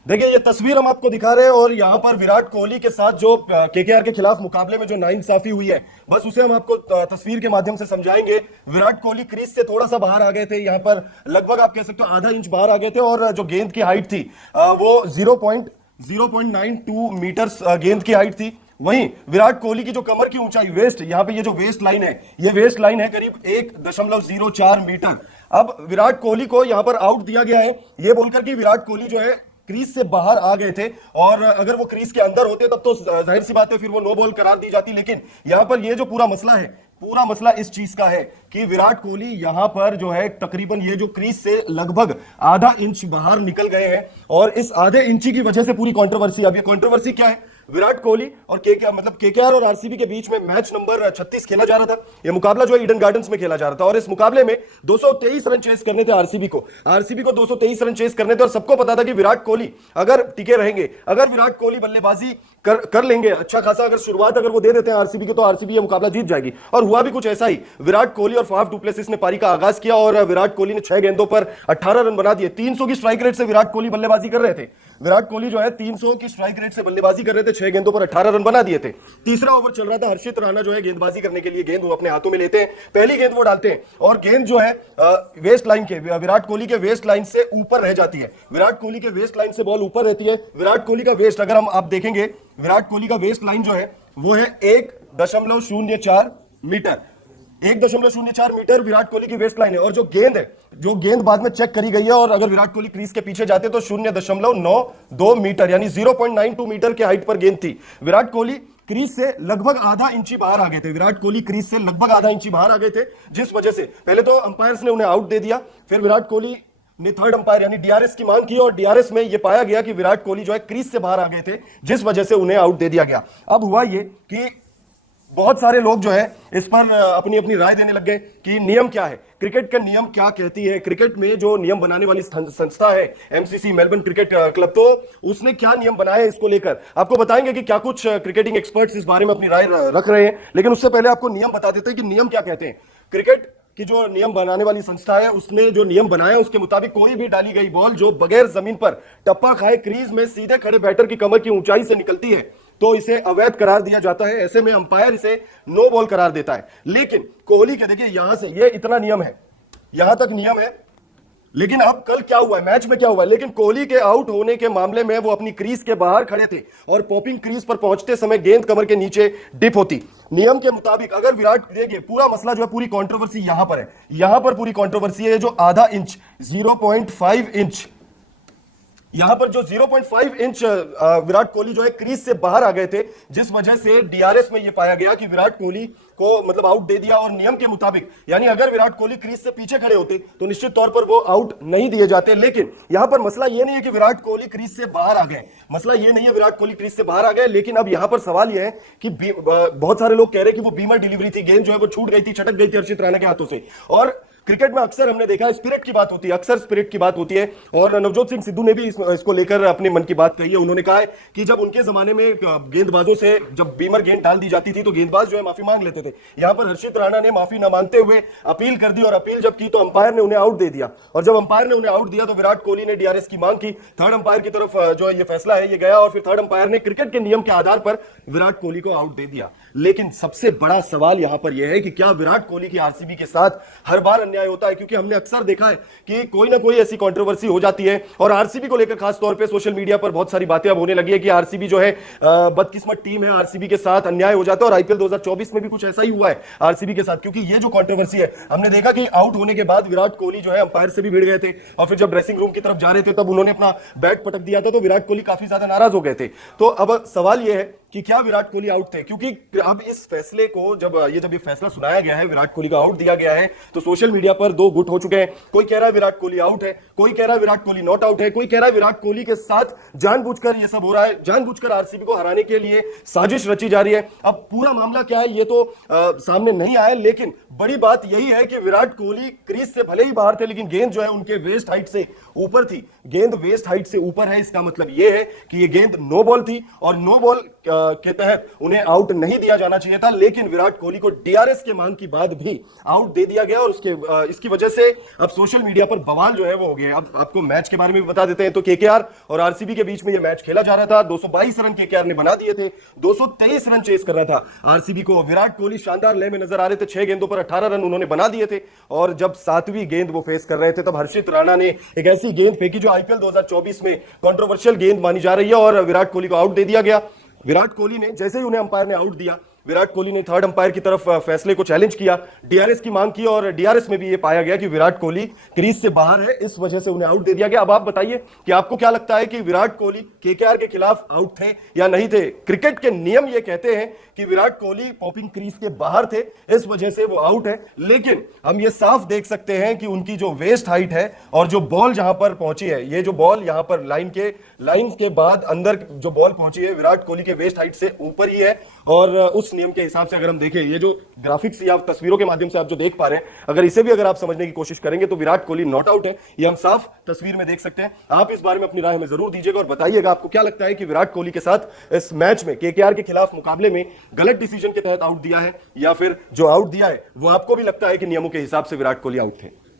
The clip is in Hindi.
देखिए ये तस्वीर हम आपको दिखा रहे हैं और यहाँ पर विराट कोहली के साथ जो केकेआर के खिलाफ मुकाबले में जो नाइंसाफी हुई है, बस उसे हम आपको तस्वीर के माध्यम से समझाएंगे। विराट कोहली क्रीज से थोड़ा सा बाहर आ गए थे, यहाँ पर लगभग आप कह सकते हो आधा इंच बाहर आ गए थे और जो गेंद की हाइट थी वो 0.92 मीटर गेंद की हाइट थी। वहीं विराट कोहली की जो कमर की ऊंचाई वेस्ट, यहाँ पे ये जो वेस्ट लाइन है, ये वेस्ट लाइन है करीब 1.04 मीटर। अब विराट कोहली को यहां पर आउट दिया गया है ये बोलकर कि विराट कोहली जो है क्रीज से बाहर आ गए थे, और अगर वो क्रीज के अंदर होते तब तो जाहिर सी बात है फिर वो नो बॉल करार दी जाती। लेकिन यहां पर ये जो पूरा मसला है, पूरा मसला इस चीज का है कि विराट कोहली यहां पर जो है तकरीबन ये जो क्रीज से लगभग आधा इंच बाहर निकल गए हैं, और इस आधे इंची की वजह से पूरी कंट्रोवर्सी। अब ये कंट्रोवर्सी क्या है? विराट कोहली और केकेआर और आरसीबी के बीच में मैच नंबर 36 खेला जा रहा था। यह मुकाबला जो है ईडन गार्डन्स में खेला जा रहा था, और इस मुकाबले में 223 रन चेस करने थे आरसीबी को 223 रन चेस करने थे। और सबको पता था कि विराट कोहली अगर टिके रहेंगे, अगर विराट कोहली बल्लेबाजी कर लेंगे अच्छा खासा, अगर शुरुआत अगर वो दे देते हैं आरसीबी के, तो आरसीबी ये मुकाबला जीत जाएगी। और हुआ भी कुछ ऐसा ही। विराट कोहली और फाफ डुप्लेसिस ने पारी का आगाज किया और विराट कोहली ने 6 गेंदों पर 18 रन बना दिए। 300 की स्ट्राइक रेट से विराट कोहली बल्लेबाजी कर रहे थे। विराट कोहली जो है 300 की स्ट्राइक रेट से बल्लेबाजी कर रहे थे, 6 गेंदों पर 18 रन बना दिए थे। तीसरा ओवर चल रहा था, हर्षित राणा जो है गेंदबाजी करने के लिए गेंद वो अपने हाथों में लेते हैं, पहली गेंद वो डालते हैं और गेंद जो है वेस्ट लाइन के, विराट कोहली के वेस्ट लाइन से ऊपर रह जाती है। विराट कोहली के वेस्ट लाइन से बॉल ऊपर रहती है। विराट कोहली का वेस्ट, अगर हम आप देखेंगे, विराट कोहली का वेस्ट लाइन जो है वो है 1.04 मीटर। 1.04 मीटर विराट कोहली की वेस्ट लाइन है। और जो गेंद बाद में चेक करी गई है, और अगर विराट कोहली क्रीज के पीछे जाते तो 0.92 मीटर यानी 0.92 मीटर के हाइट पर गेंद थी। विराट कोहली क्रीज से लगभग आधा इंची बाहर आ गए थे। विराट कोहली क्रीज से लगभग आधा इंची बाहर आ गए थे, जिस वजह से पहले तो अंपायर्स ने उन्हें आउट दे दिया। फिर विराट कोहली ने थर्ड अंपायर यानी डीआरएस की मांग की, और डीआरएस में यह पाया गया कि विराट कोहली जो है क्रीज से बाहर आ गए थे, जिस वजह से उन्हें आउट दे दिया गया। अब हुआ ये कि बहुत सारे लोग जो है इस पर अपनी अपनी राय देने लग गए कि नियम क्या है, क्रिकेट का नियम क्या कहती है। क्रिकेट में जो नियम बनाने वाली संस्था है एमसीसी, मेलबर्न क्रिकेट क्लब, तो उसने क्या नियम बनाए इसको लेकर आपको बताएंगे कि क्या कुछ क्रिकेटिंग एक्सपर्ट्स इस बारे में अपनी राय रख रहे हैं। लेकिन उससे पहले आपको नियम बता देते हैं कि नियम क्या कहते हैं। क्रिकेट की जो नियम बनाने वाली संस्था है उसने जो नियम बनाया उसके मुताबिक कोई भी डाली गई बॉल जो बगैर जमीन पर टप्पा खाए क्रीज में सीधे खड़े बैटर की कमर की ऊंचाई से निकलती है तो इसे अवैध करार दिया जाता है। ऐसे में अंपायर इसे नो बॉल करार देता है। लेकिन कोहली के देखिए यहां से ये इतना नियम है, यहां तक नियम है। लेकिन अब कल क्या हुआ है, मैच में क्या हुआ है, लेकिन कोहली के आउट होने के मामले में वो अपनी क्रीज के बाहर खड़े थे और पॉपिंग क्रीज पर पहुंचते समय गेंद कमर के नीचे डिप होती। नियम के मुताबिक अगर विराट, देखिए पूरा मसला जो है, पूरी कंट्रोवर्सी यहां पर है, यहां पर पूरी कंट्रोवर्सी है। जो आधा इंच 0.5 इंच, यहां पर जो 0.5 इंच विराट कोहली जो है क्रीज से बाहर आ गए थे, जिस वजह से डीआरएस में यह पाया गया कि विराट कोहली को मतलब आउट दे दिया। और नियम के मुताबिक यानी अगर विराट कोहली क्रीज से पीछे खड़े होते तो निश्चित तौर पर वो आउट नहीं दिए जाते। लेकिन यहां पर मसला यह नहीं है कि विराट कोहली क्रीज से बाहर आ गए, मसला यह नहीं है विराट कोहली क्रीज से बाहर आ गए। लेकिन अब यहां पर सवाल यह है कि बहुत सारे लोग कह रहे हैं कि वो बीमर डिलीवरी थी, गेंद जो है वो छूट गई थी, छटक गई थी हर्षित राणा के हाथों से। और क्रिकेट में अक्सर हमने देखा है स्पिरिट की बात होती है, अक्सर स्पिरिट की बात होती है। और नवजोत सिंह सिद्धू ने भी इसको लेकर अपने मन की बात कही है। उन्होंने कहा है कि जब उनके जमाने में गेंदबाजों से जब बीमर गेंद डाल दी जाती थी तो गेंदबाज जो है माफी मांग लेते थे। यहां पर हर्षित राणा ने माफी न मांगते हुए अपील कर दी, और अपील जब की तो अंपायर ने उन्हें आउट दे दिया। और जब अंपायर ने उन्हें आउट दिया तो विराट कोहली ने डीआरएस की मांग की, थर्ड अंपायर की तरफ जो ये फैसला है ये गया, और फिर थर्ड अंपायर ने क्रिकेट के नियम के आधार पर विराट कोहली को आउट दे दिया। लेकिन सबसे बड़ा सवाल यहां पर यह है कि क्या विराट कोहली की आरसीबी के साथ हर बार अन्याय होता है? क्योंकि हमने अक्सर देखा है कि कोई ना कोई ऐसी कंट्रोवर्सी हो जाती है, और आरसीबी को लेकर खास तौर पे सोशल मीडिया पर बहुत सारी बातें अब होने लगी है कि आरसीबी जो है बदकिस्मत टीम है, आरसीबी के साथ अन्याय हो जाता है। और आईपीएल 2024 में भी कुछ ऐसा ही हुआ है आरसीबी के साथ, क्योंकि ये जो कंट्रोवर्सी है, हमने देखा कि आउट होने के बाद विराट कोहली जो है अंपायर से भी भिड़ गए थे, और फिर जब ड्रेसिंग रूम की तरफ जा रहे थे तब उन्होंने अपना बैट पटक दिया था, तो विराट कोहली काफी ज्यादा नाराज हो गए थे। तो अब सवाल यह है कि क्या विराट कोहली आउट थे? क्योंकि अब इस फैसले को जब ये फैसला सुनाया गया है, विराट कोहली का आउट दिया गया है, तो सोशल मीडिया पर दो गुट हो चुके हैं। कोई कह रहा है विराट कोहली आउट है, कोई कह रहा है विराट कोहली नॉट आउट है, कोई कह रहा है विराट कोहली के साथ जानबूझकर ये सब हो रहा है, जानबूझकर आरसीबी को हराने के लिए साजिश रची जा रही है। अब पूरा मामला क्या है ये तो सामने नहीं आया, लेकिन बड़ी बात यही है कि विराट कोहली क्रीज से भले ही बाहर थे, लेकिन गेंद जो है उनके वेस्ट हाइट से ऊपर थी। गेंद वेस्ट हाइट से ऊपर है, इसका मतलब यह है कि ये गेंद नो बॉल थी, और नो बॉल के तहत उन्हें आउट नहीं दिया जाना चाहिए था, लेकिन विराट कोहली को डीआरएस के मांग के बाद भी आउट दे दिया गया और इसकी वजह से अब सोशल मीडिया पर बवाल जो है वो हो गया। अब आपको मैच के बारे में भी बता देते हैं। तो केकेआर और आरसीबी के बीच में यह मैच खेला जा रहा था। 222 रन केकेआर ने बना दिए थे, 223 रन चेस कर रहा था आरसीबी को। विराट कोहली शानदार लय में नजर आ रहे थे, 6 गेंदों पर 18 रन उन्होंने बना दिए थे। और जब 7वीं गेंद वो फेस कर रहे थे तब हर्षित राणा ने एक ऐसी गेंद फेंकी जो आईपीएल 2024 में कंट्रोवर्शियल गेंद मानी जा रही है और विराट कोहली को आउट दे दिया गया। विराट कोहली ने जैसे ही उन्हें अंपायर ने आउट दिया, विराट कोहली ने थर्ड अंपायर की तरफ फैसले को चैलेंज किया, डीआरएस की मांग की और डीआरएस में भी ये पाया गया कि विराट कोहली क्रीज से बाहर है, इस वजह से उन्हें आउट दे दिया गया। अब आप बताइए कि आपको क्या लगता है कि विराट कोहली केकेआर के खिलाफ आउट थे या नहीं थे? क्रिकेट के नियम ये कहते हैं कि विराट कोहली पॉपिंग क्रीज के बाहर थे, इस वजह से वो आउट है। लेकिन हम ये साफ देख सकते हैं कि उनकी जो वेस्ट हाइट है और जो बॉल जहां पर पहुंची है, ये जो बॉल यहां पर लाइन के बाद अंदर जो बॉल पहुंची है विराट कोहली के वेस्ट हाइट से ऊपर ही है। और उस नियम के हिसाब से अगर हम देखें, ये जो ग्राफिक्स या तस्वीरों के माध्यम से आप जो देख पा रहे हैं, अगर इसे भी अगर आप समझने की कोशिश करेंगे तो विराट कोहली नॉट आउट है, ये हम साफ तस्वीर में देख सकते हैं। आप इस बारे में अपनी राय हमें जरूर दीजिएगा और बताइएगा आपको क्या लगता है कि विराट कोहली के साथ इस मैच में केकेआर के खिलाफ मुकाबले में गलत डिसीजन के तहत आउट दिया है या फिर जो आउट दिया है वो आपको भी लगता है कि नियमों के हिसाब से विराट कोहली आउट थे?